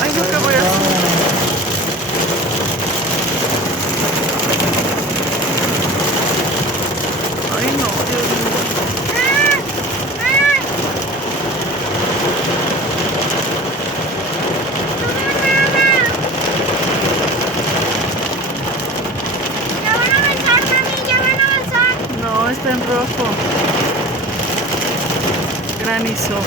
Ay, no, ¿qué voy a hacer? Ay, no, Dios mío. Ya van a avanzar, mami, ya van a avanzar. No, está en rojo. Granizo.